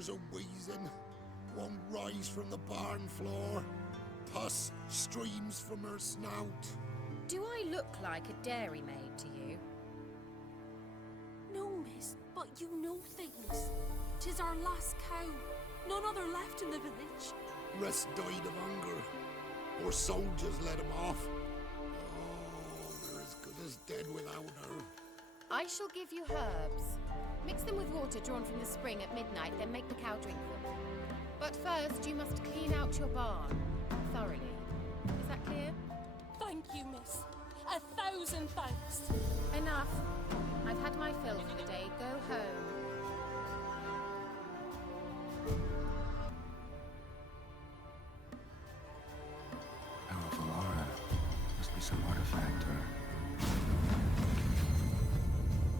cows are wheezing, won't rise from the barn floor. Pus streams from her snout. Do I look like a dairymaid to you? No, miss, but you know things. 'Tis our last cow. None other left in the village. Rest died of hunger. Or soldiers let him off. Oh, they're as good as dead without her. I shall give you herbs. Mix them with water drawn from the spring at midnight, then make the cow drink them. But first, you must clean out your barn thoroughly. Is that clear? Thank you, miss. 1,000 thanks. Enough. I've had my fill for the day. Go home. Powerful aura. Must be some artifact or...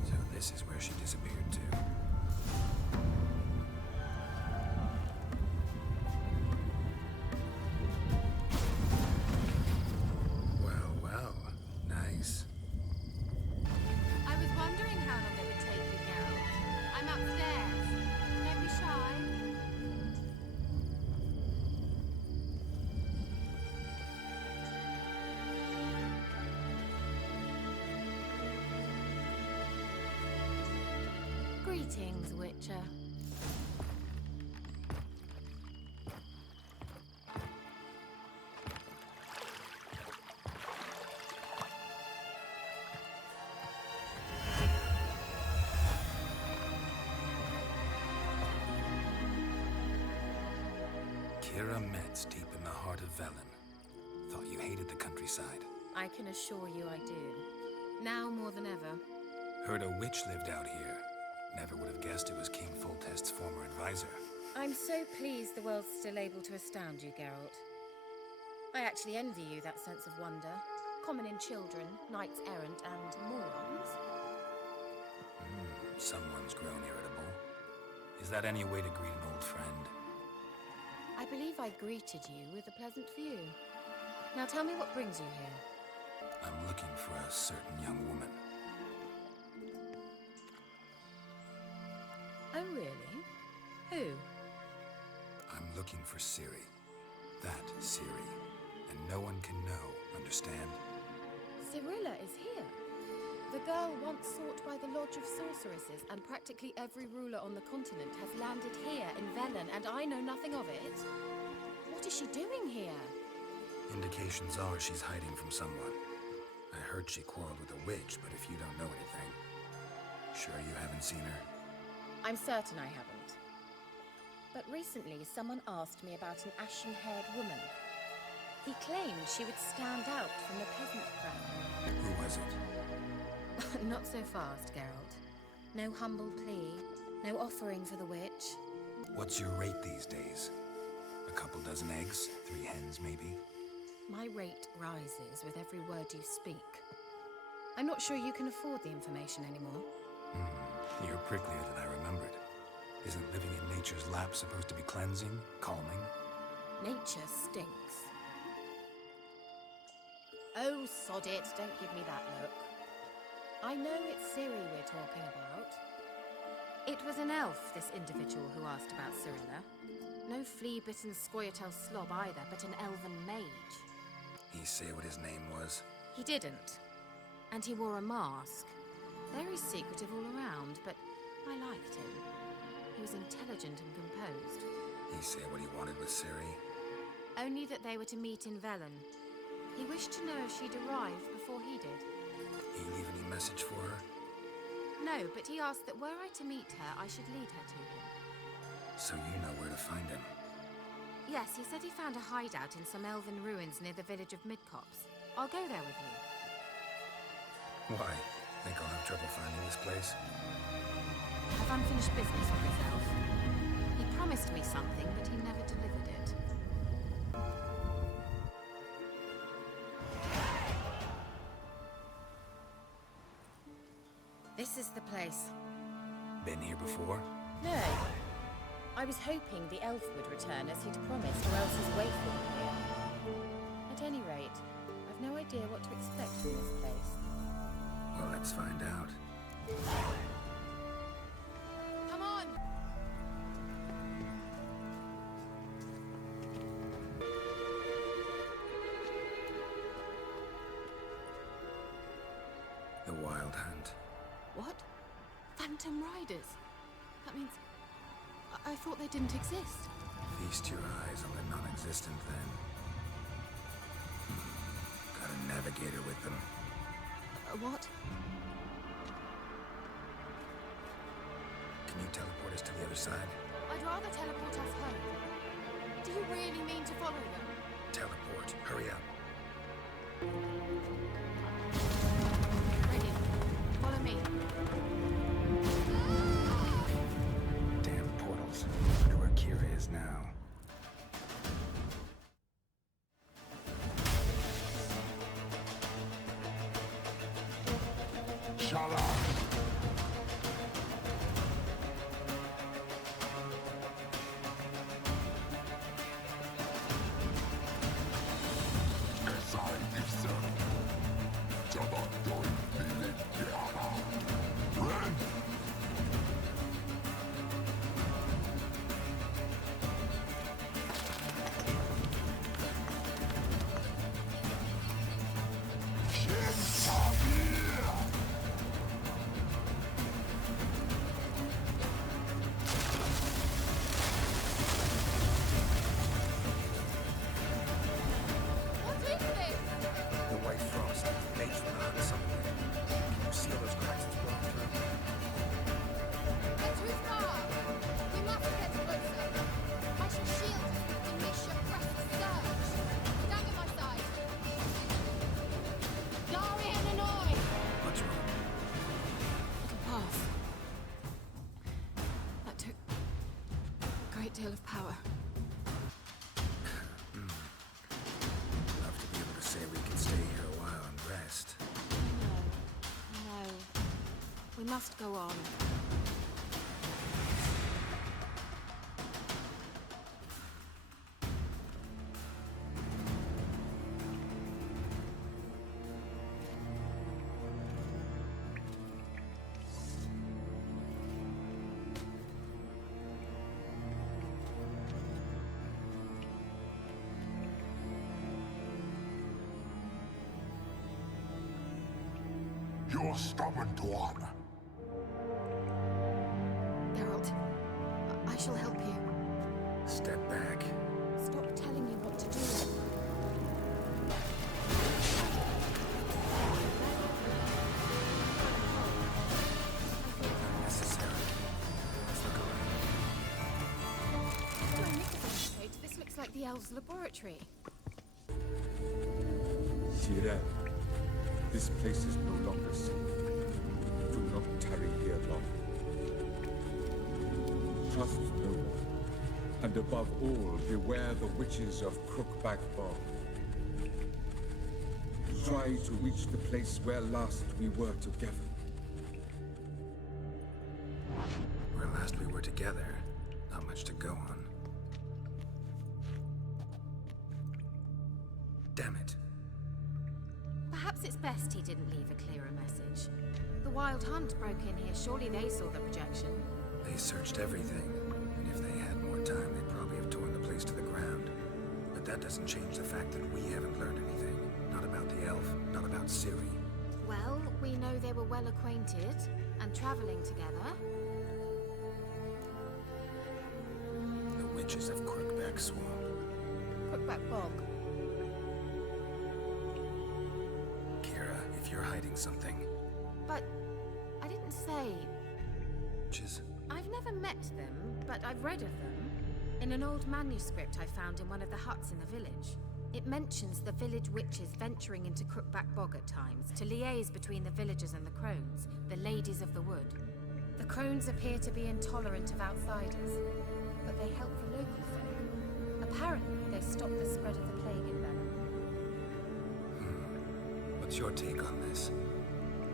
So this is where she disappeared to. Well, well. Nice. I was wondering how long it would take you, Geralt. I'm upstairs. Don't be shy. Greetings, Witcher. Keira Metz, deep in the heart of Velen. Thought you hated the countryside. I can assure you I do. Now more than ever. Heard a witch lived out here. Never would have guessed it was King Foltest's former advisor. I'm so pleased the world's still able to astound you, Geralt. I actually envy you that sense of wonder. Common in children, knights errant, and morons. Someone's grown irritable. Is that any way to greet an old friend? I believe I greeted you with a pleasant view. Now tell me what brings you here. I'm looking for a certain young woman. Oh, really? Who? I'm looking for Ciri. That Ciri. And no one can know, understand? Cirilla is here. The girl once sought by the Lodge of Sorceresses, and practically every ruler on the continent has landed here in Velen, and I know nothing of it. What is she doing here? Indications are she's hiding from someone. I heard she quarreled with a witch, but if you don't know anything... Sure you haven't seen her? I'm certain I haven't. But recently, someone asked me about an ashen-haired woman. He claimed she would stand out from the peasant crowd. Who was it? Not so fast, Geralt. No humble plea, no offering for the witch. What's your rate these days? A couple dozen eggs? 3 hens, maybe? My rate rises with every word you speak. I'm not sure you can afford the information anymore. You're pricklier than I remembered. Isn't living in nature's lap supposed to be cleansing, calming? Nature stinks. Oh, sod it, don't give me that look. I know it's Ciri we're talking about. It was an elf, this individual who asked about Cirilla. No flea-bitten scoia'tail slob either, but an elven mage. He say what his name was? He didn't. And he wore a mask. Very secretive all around, but I liked him. He was intelligent and composed. He say what he wanted with Ciri? Only that they were to meet in Velen. He wished to know if she'd arrived before he did. He leave any message for her? No, but he asked that were I to meet her, I should lead her to him. So you know where to find him? Yes, he said he found a hideout in some elven ruins near the village of Midcopse. I'll go there with you. Why? Think I'll have trouble finding this place? I've unfinished business with this elf. He promised me something, but he never delivered it. This is the place. Been here before? No. I was hoping the elf would return as he'd promised, or else he's wait for me here. At any rate, I've no idea what to expect from this place. Well, let's find out. Come on! leaders. That means... I thought they didn't exist. Feast your eyes on the non-existent, then. Got a navigator with them. What? Can you teleport us to the other side? I'd rather teleport us home. Do you really mean to follow them? Teleport. Hurry up. Brilliant. Follow me. Damn portals. I wonder where Keira is now. Shut up! Deal of power. Love to be able to say we can stay here a while and rest. No. We must go on. You're stubborn, Tuan. Geralt, I shall help you. Step back. Stop telling me what to do. Unnecessary. Let's look around. This looks like the elves' laboratory. Ciri'nin, this place is no longer safe. Do not tarry here long. Trust no one, and above all, beware the witches of Crookback Bog. Try to reach the place where last we were together. Where last we were together, not much to go on. Damn it. Perhaps it's best he didn't leave a clearer message. The Wild Hunt broke in here. Surely they saw the projection. They searched everything, and if they had more time, they'd probably have torn the place to the ground. But that doesn't change the fact that we haven't learned anything. Not about the elf, not about Ciri. Well, we know they were well acquainted and traveling together. The witches of Crookback Swamp. Crookback Bog. Keira, if you're hiding something... But I didn't say. Witches? I've never met them, but I've read of them. In an old manuscript I found in one of the huts in the village. It mentions the village witches venturing into Crookback Bog at times to liaise between the villagers and the crones, the ladies of the wood. The crones appear to be intolerant of outsiders, but they help the local folk. Apparently, they stop the spread of the plague in Venom. What's your take on this?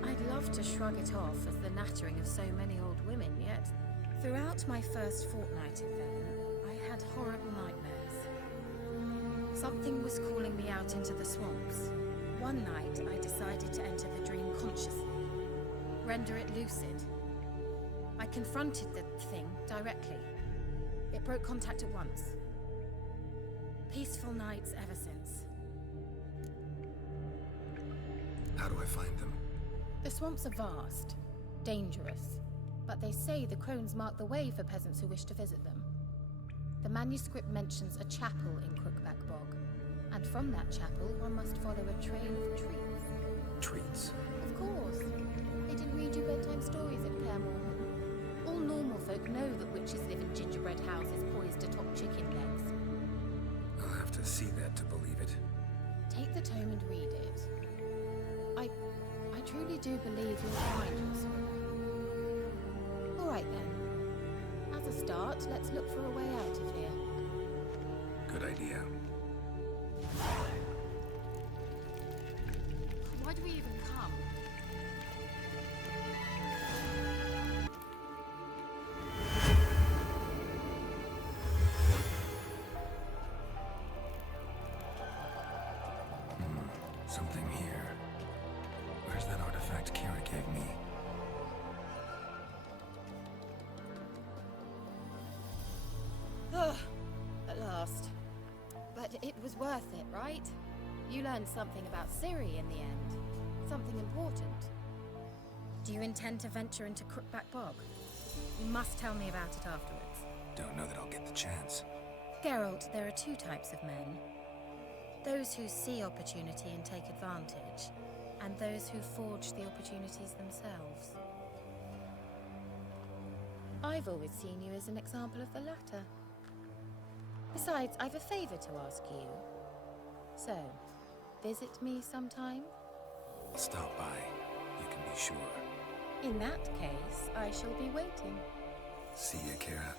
I'd love to shrug it off as the nattering of so many old women, yet throughout my first fortnight in Venom, I had horrible nightmares. Something was calling me out into the swamps. One night, I decided to enter the dream consciously, render it lucid. I confronted the thing directly. It broke contact at once. Peaceful nights ever since. How do I find them? The swamps are vast, dangerous. but they say the crones mark the way for peasants who wish to visit them. The manuscript mentions a chapel in Crookback Bog, and from that chapel one must follow a trail of treats. Treats? Of course. They didn't read you bedtime stories at Kaer Morhen. All normal folk know that witches live in gingerbread houses poised atop chicken legs. I'll have to see that to believe it. Take the tome and read it. I truly do believe you'll find yourself. All right then. As a start, let's look for a way out of here. Good idea. Why do we even come? Something here. Where's that artifact Keira gave me? At last. But it was worth it, right? You learned something about Ciri in the end. Something important. Do you intend to venture into Crookback Bog? You must tell me about it afterwards. Don't know that I'll get the chance. Geralt, there are two types of men. Those who see opportunity and take advantage, and those who forge the opportunities themselves. I've always seen you as an example of the latter. Besides, I've a favor to ask you. So, visit me sometime? I'll stop by. You can be sure. In that case, I shall be waiting. See ya, Keira.